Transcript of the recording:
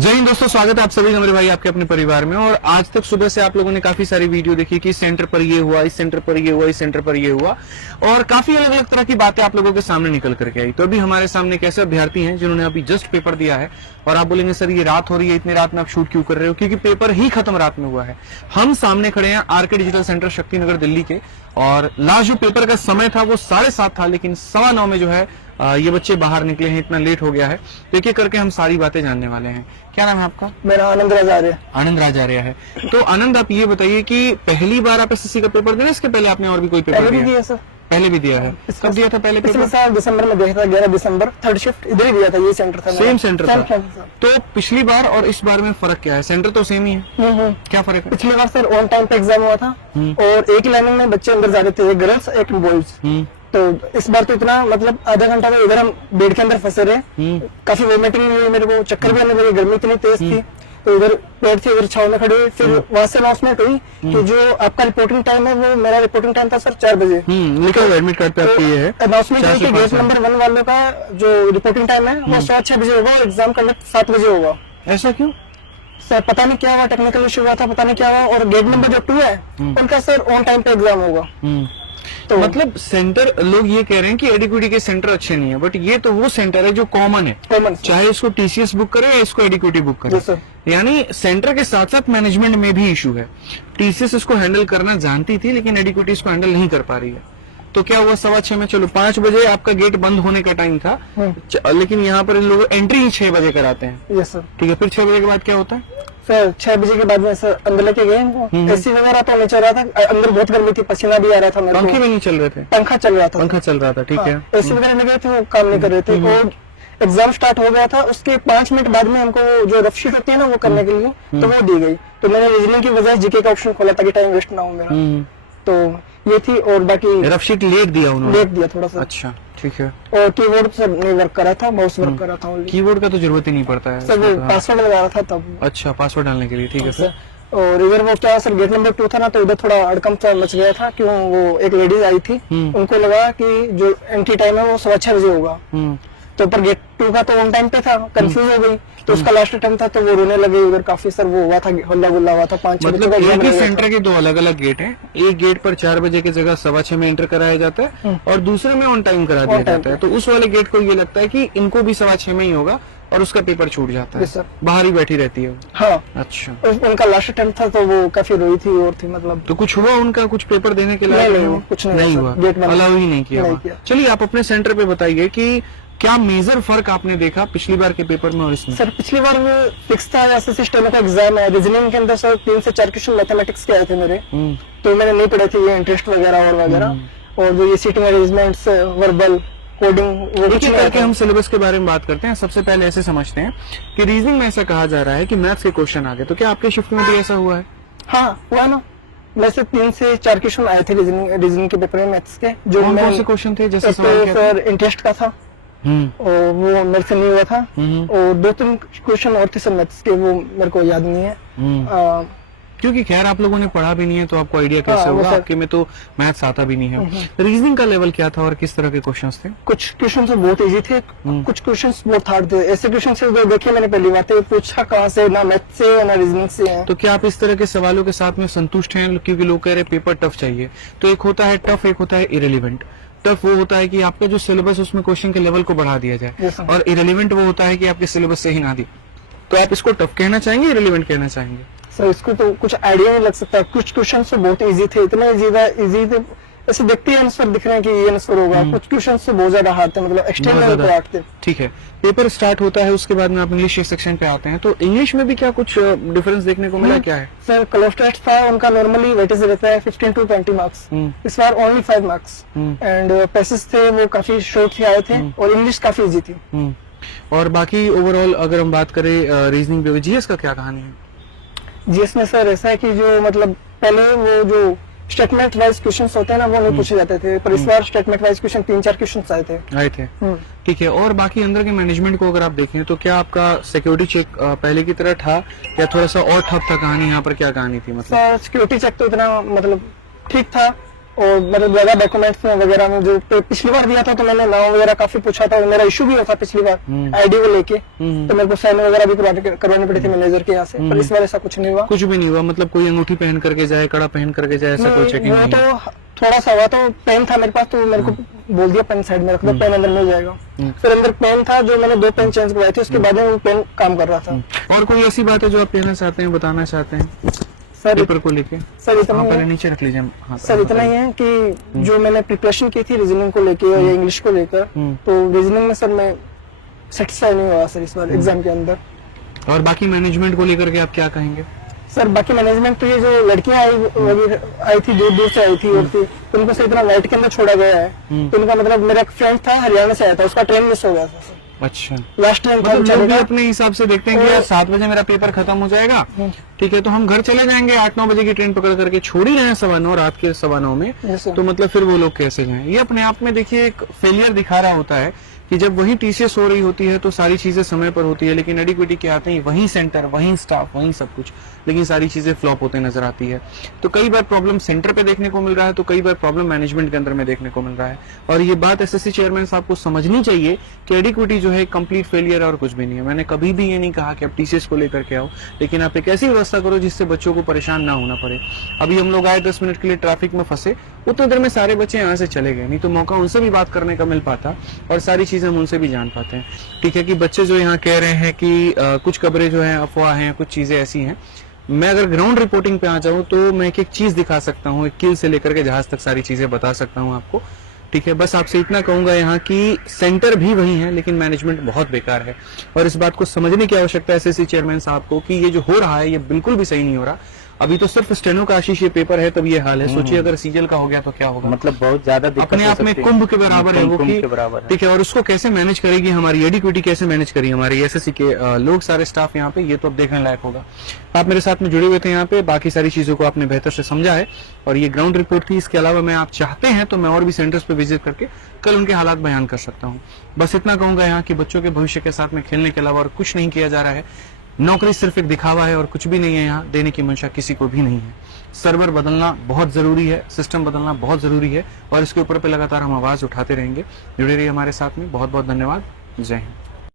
जय हिंद दोस्तों, स्वागत है आप सभी का मेरे भाई आपके अपने परिवार में। और आज तक सुबह से आप लोगों ने काफी सारी वीडियो देखी कि इस सेंटर पर ये हुआ, इस सेंटर पर ये हुआ, इस सेंटर पर ये हुआ, और काफी अलग अलग तरह की बातें आप लोगों के सामने निकल करके आई। तो अभी हमारे सामने एक ऐसे अभ्यर्थी हैं जिन्होंने अभी जस्ट पेपर दिया है, और आप बोलेंगे सर ये रात हो रही है, इतनी रात में आप शूट क्यों कर रहे हो? क्योंकि पेपर ही खत्म रात में हुआ है। हम सामने खड़े हैं RK digital centre Shaktinagar Delhi के, और लास्ट जो पेपर का समय था वो 7:30 था, लेकिन 9:15 में जो है ये बच्चे बाहर निकले हैं, इतना लेट हो गया है। तो एक एक करके हम सारी बातें जानने वाले हैं। क्या नाम है आपका? मेरा आनंद राजार्य। आनंद राजार्य है। तो आनंद, आप ये बताइए कि पहली बार आप एसएससी का पेपर दे रहे हैं, इसके पहले आपने और भी कोई पेपर दिया है? सर पहले भी दिया है। कब दिया था पहले पेपर? पिछले साल दिसंबर में दिया था, 11 दिसंबर, थर्ड शिफ्ट इधर ही दिया था। ये सेंटर था, सेम सेंटर था। था। तो पिछली बार और इस बार में फर्क क्या है? सेंटर तो सेम ही है, क्या फर्क है? पिछली बार सर ऑन टाइम पे एग्जाम हुआ था, और एक ही लाइन में बच्चे अंदर जा रहे थे, एक गर्ल्स एक बॉयज। तो इस बार तो इतना मतलब आधा घंटा तो इधर हम बेड के अंदर फंसे रहे, काफी वोमिटिंग हुई मेरे को, चक्कर भी आने लगे, गर्मी इतनी तेज थी। तो इधर पेड़ थे, इधर छाव में खड़े हुए। फिर वहां से अनाउंसमेंट हुई कि जो आपका रिपोर्टिंग टाइम है, वो मेरा रिपोर्टिंग टाइम था सर 4 बजे। लिखा हुआ एडमिट कार्ड पे आपके ये है। अनाउंसमेंट हुई कि गेट नंबर 1 वालों का जो रिपोर्टिंग टाइम है वो 6:30 बजे होगा, और एग्जाम कंडक्ट 7 बजे होगा। ऐसा क्यों सर? पता नहीं क्या हुआ, टेक्निकल इशू हुआ था, पता नहीं क्या हुआ। और गेट नंबर जो 2 है उनका सर ऑन टाइम पे एग्जाम होगा। तो मतलब सेंटर, लोग ये कह रहे हैं कि एडिक्विटी के सेंटर अच्छे नहीं है, बट ये तो वो सेंटर है जो कॉमन है, चाहे इसको टीसीएस बुक करे या इसको एडिक्विटी बुक करे। यानी सेंटर के साथ साथ मैनेजमेंट में भी इशू है। टीसीएस इसको हैंडल करना जानती थी, लेकिन एडिक्विटी इसको हैंडल नहीं कर पा रही है। तो क्या हुआ, 6:15 में, चलो 5 बजे आपका गेट बंद होने का टाइम था, लेकिन यहाँ पर इन लोगों एंट्री ही 6 बजे कराते हैं। Yes sir. ठीक है, फिर 6 बजे के बाद क्या होता है? सर 6 बजे के बाद में सर अंदर लेके गए इनको, एसी वगैरह तो नहीं चल रहा था, अंदर बहुत गर्मी थी, पसीना भी आ रहा था मेरे को। पंखे भी नहीं चल रहे थे? पंखा चल रहा था। पंखा चल रहा था, ठीक है। एसी वगैरह लगे थे, वो काम नहीं कर रहे थे। और एग्जाम स्टार्ट हो गया था, उसके 5 मिनट बाद में हमको जो रफ शीट होती है ना वो करने के लिए, तो वो दी गई। तो मैंने रीजनिंग की वजह जीके का ऑप्शन खोला ताकि टाइम वेस्ट ना हो मेरा। तो ये थी। और बाकी रफ शीट लेट दिया उन्होंने? लेट दिया थोड़ा सा। अच्छा, ठीक है। और कीबोर्ड सर नहीं वर्क कर रहा था, माउस वर्क कर रहा था। कीबोर्ड का तो जरूरत ही नहीं पड़ता है सर, वो पासवर्ड लगा रहा था तब। अच्छा, पासवर्ड डालने के लिए, ठीक है सर। और इधर वो क्या सर, गेट नंबर 2 था ना, तो इधर थोड़ा अड़कम सा मच गया था। क्यों, वो एक लेडीज आई थी, उनको लगा कि जो एंट्री टाइम है वो 6:15 बजे होगा। तो पर गेट 2 का तो ऑन टाइम पे था, कंफ्यूज हो गई। तो उसका लास्ट टाइम था, तो वो रोने लगे उधर काफी सर। वो हुआ था, हल्ला गुल्ला हुआ था। 5-6 मतलब एक ही सेंटर के 2 अलग अलग गेट हैं। एक गेट पर 4 बजे की जगह 6:15 में एंटर कराया जाता है, और दूसरे में ऑन टाइम करा दिया जाता है। तो उस वाले गेट को ये लगता है कि इनको भी 6:15 में ही होगा, और उसका पेपर छूट जाता है, बाहर ही बैठी रहती है। हाँ, अच्छा। उनका लास्ट टाइम था, तो वो काफी रोई थी और थी मतलब। तो कुछ हुआ उनका, कुछ पेपर देने के लिए? नहीं, कुछ नहीं हुआ, अलाउ ही नहीं किया। चलिए, आप अपने सेंटर पे बताइए कि क्या मेजर फर्क आपने देखा पिछली बार के पेपर में और इसमें? सर पिछली बार वो फिक्स था, ऐसे सिस्टम का एग्जाम है। रीजनिंग के अंदर सर 3 से 4 क्वेश्चन मैथमेटिक्स के आए थे मेरे, तो मैंने नहीं पढ़े थे ये इंटरेस्ट वगैरह और वगैरह। और जो ये सीटिंग अरेंजमेंट्स, वर्बल कोडिंग, वो कुछ करके हम सिलेबस के बारे में बात करते हैं। सबसे पहले ऐसे समझते हैं कि रीजनिंग में ऐसा कहा जा रहा है कि मैथ्स के क्वेश्चन आ गए, तो क्या आपके शिफ्ट में भी ऐसा हुआ है? हाँ, हुआ ना। वैसे 3 से 4 क्वेश्चन आए थे रीजनिंग के पेपर में मैथ्स के। जो कौन से क्वेश्चन थे? जैसे सर इंटरेस्ट का था, और वो मेरे से नहीं हुआ था। और 2-3 क्वेश्चन और थे सब मैथ्स के, वो मेरे को याद नहीं है। क्योंकि खैर आप लोगों ने पढ़ा भी नहीं है, तो आपको आइडिया कैसे होगा? आपके में तो मैथ्स आता भी नहीं है। रीजनिंग का लेवल क्या था और किस तरह के क्वेश्चंस थे? कुछ क्वेश्चन तो बहुत इजी थे, कुछ क्वेश्चन बहुत हार्ड थे। ऐसे क्वेश्चन से जो देखे मैंने पहली बार, पूछा कहाँ से, ना मैथ से ना रीजनिंग से है। तो क्या आप इस तरह के सवालों के साथ में संतुष्ट हैं? क्योंकि लोग कह रहे हैं पेपर टफ चाहिए। तो एक होता है टफ, एक होता है इरेलीवेंट। टफ वो होता है कि आपका जो सिलेबस उसमें क्वेश्चन के लेवल को बढ़ा दिया जाए, और इरेलीवेंट वो होता है कि आपके सिलेबस से ही ना दिए। तो आप इसको टफ कहना चाहेंगे, इरेलीवेंट कहना चाहेंगे? सर इसको तो कुछ आइडिया नहीं लग सकता। कुछ क्वेश्चन तो बहुत इजी थे, इतना इजी थे, ऐसे देखते ही आंसर दिख रहे हैं कि ये आंसर होगा। कुछ क्वेश्चन से बहुत ज्यादा हार्ड थे, मतलब एक्सटेंड हार्ड थे। ठीक है, पेपर स्टार्ट होता है, उसके बाद में आप इंग्लिश सेक्शन पे आते हैं। तो इंग्लिश में भी क्या कुछ डिफरेंस देखने को मिला? क्या है सर? क्लोज टेस्ट था उनका, नॉर्मली वेटेज रहता है 15 to 20 मार्क्स। इस बार ओनली 5 मार्क्स। एंड पैसेज थे वो काफी शॉर्ट ही आए थे, और इंग्लिश काफी इजी थी। और बाकी ओवरऑल अगर हम बात करें रीजनिंग पे, जीएस का क्या कहानी है? जीएस में सर ऐसा है कि जो मतलब पहले वो जो स्टेटमेंट वाइज क्वेश्चंस होते हैं ना, वो नहीं पूछे जाते थे, पर इस बार स्टेटमेंट वाइज क्वेश्चन 3-4 क्वेश्चंस आए थे। ठीक है। और बाकी अंदर के मैनेजमेंट को अगर आप देखें, तो क्या आपका सिक्योरिटी चेक पहले की तरह था, या थोड़ा सा और ठप था कहानी? यहाँ पर क्या कहानी थी? मतलब सिक्योरिटी चेक तो इतना मतलब ठीक था, और मतलब ज्यादा डॉक्यूमेंट्स वगैरह में जो पिछली बार दिया था तो मैंने नाम वगैरह काफी पूछा था, मेरा इशू भी हुआ था पिछली बार आईडी को लेके, तो मेरे को साइन वगैरह भी करवानी पड़ी थी मैनेजर के यहाँ से, पर इस बार ऐसा कुछ नहीं हुआ। कुछ भी नहीं हुआ, मतलब कोई अंगूठी पहन करके जाए, कड़ा पहन करके जाए, ऐसा कोई चेकिंग वो नहीं? तो थोड़ा सा हुआ, तो पेन था मेरे पास तो मेरे को बोल दिया पेन साइड में रख दो, पेन अंदर मिल जाएगा। फिर अंदर पेन था जो मैंने 2 पेन चेंज करवाए थे, उसके बाद में वो पेन काम कर रहा था। और कोई ऐसी बात है जो आप कहना चाहते हैं, बताना चाहते हैं सर पेपर को लेके? सर इतना पहले नीचे रख लीजिए। हाँ, सर इतना ही है कि जो मैंने प्रिपरेशन की थी रीजनिंग को लेके या इंग्लिश को लेकर, तो रीजनिंग में सर मैं सेटिस्फाई नहीं हुआ सर इस बार एग्जाम के अंदर। और बाकी मैनेजमेंट को लेकर के आप क्या कहेंगे? सर बाकी मैनेजमेंट तो ये जो लड़कियां आई थी दूर दूर से आई थी और थी, तो उनको सर इतना लाइट के अंदर छोड़ा गया है, तो उनका मतलब मेरा एक फ्रेंड था हरियाणा से आया था, उसका ट्रेन मिस हो गया था सर। अच्छा, लास्ट टाइम मतलब लोग भी अपने हिसाब से देखते हैं कि यार 7 बजे मेरा पेपर खत्म हो जाएगा, ठीक है, तो हम घर चले जाएंगे 8-9 बजे की ट्रेन पकड़ करके, छोड़ ही रहे हैं 9:15 रात के 9:15 में, तो मतलब फिर वो लोग कैसे जाएं? ये अपने आप में देखिए एक फेलियर दिखा रहा होता है कि जब वही टीसीएस हो रही होती है तो सारी चीजें समय पर होती है, लेकिन एडिक्विटी के आते ही वही सेंटर, वही स्टाफ, वही सब कुछ, लेकिन सारी चीजें फ्लॉप होते नजर आती है। तो कई बार प्रॉब्लम सेंटर पे देखने को मिल रहा है, तो कई बार प्रॉब्लम मैनेजमेंट के अंदर में देखने को मिल रहा है। और ये बात एसएससी चेयरमैन साहब को समझनी चाहिए कि एडिक्विटी जो है कंप्लीट फेलियर है और कुछ भी नहीं है। मैंने कभी भी ये नहीं कहा कि आप टीसीएस को लेकर के आओ, लेकिन आप एक ऐसी व्यवस्था करो जिससे बच्चों को परेशान ना होना पड़े। अभी हम लोग आए 10 मिनट के लिए, ट्रैफिक में फंसे, उतनी देर में सारे बच्चे यहाँ से चले गए, नहीं तो मौका उनसे भी बात करने का मिल पाता और सारी चीजें हम उनसे भी जान पाते हैं। ठीक है कि बच्चे जो यहाँ कह रहे हैं कि कुछ खबरें जो है अफवाह हैं, कुछ चीजें ऐसी हैं, मैं अगर ग्राउंड रिपोर्टिंग पे आ जाऊं तो मैं एक चीज दिखा सकता हूँ, एक किल से लेकर के जहाज तक सारी चीजें बता सकता हूँ आपको। ठीक है, बस आपसे इतना कहूंगा यहाँ की सेंटर भी वही है, लेकिन मैनेजमेंट बहुत बेकार है और इस बात को समझने की आवश्यकता है एसएससी चेयरमैन साहब को कि ये जो हो रहा है ये बिल्कुल भी सही नहीं हो रहा। अभी तो सिर्फ स्टेनो का आशीष ये पेपर है तब ये हाल है, सोचिए अगर सीजल का हो गया तो क्या होगा। मतलब बहुत ज्यादा अपने आप में कुंभ के बराबर है वो कि, बराबर है। ठीक है, और उसको कैसे मैनेज करेगी हमारी एडिक्विटी, कैसे मैनेज करेगी हमारी एसएससी के लोग, सारे स्टाफ यहाँ पे, ये तो अब देखने लायक होगा। आप मेरे साथ में जुड़े हुए थे यहाँ पे, बाकी सारी चीजों को आपने बेहतर से समझा है और ये ग्राउंड रिपोर्ट थी। इसके अलावा मैं आप चाहते हैं तो मैं और भी सेंटर्स पे विजिट करके कल उनके हालात बयान कर सकता हूँ। बस इतना कहूंगा यहाँ की बच्चों के भविष्य के साथ में खेलने के अलावा और कुछ नहीं किया जा रहा है। नौकरी सिर्फ एक दिखावा है और कुछ भी नहीं है, यहाँ देने की मंशा किसी को भी नहीं है। सर्वर बदलना बहुत जरूरी है, सिस्टम बदलना बहुत जरूरी है और इसके ऊपर पे लगातार हम आवाज उठाते रहेंगे। जुड़े रहिए हमारे साथ में, बहुत बहुत धन्यवाद। जय हिंद।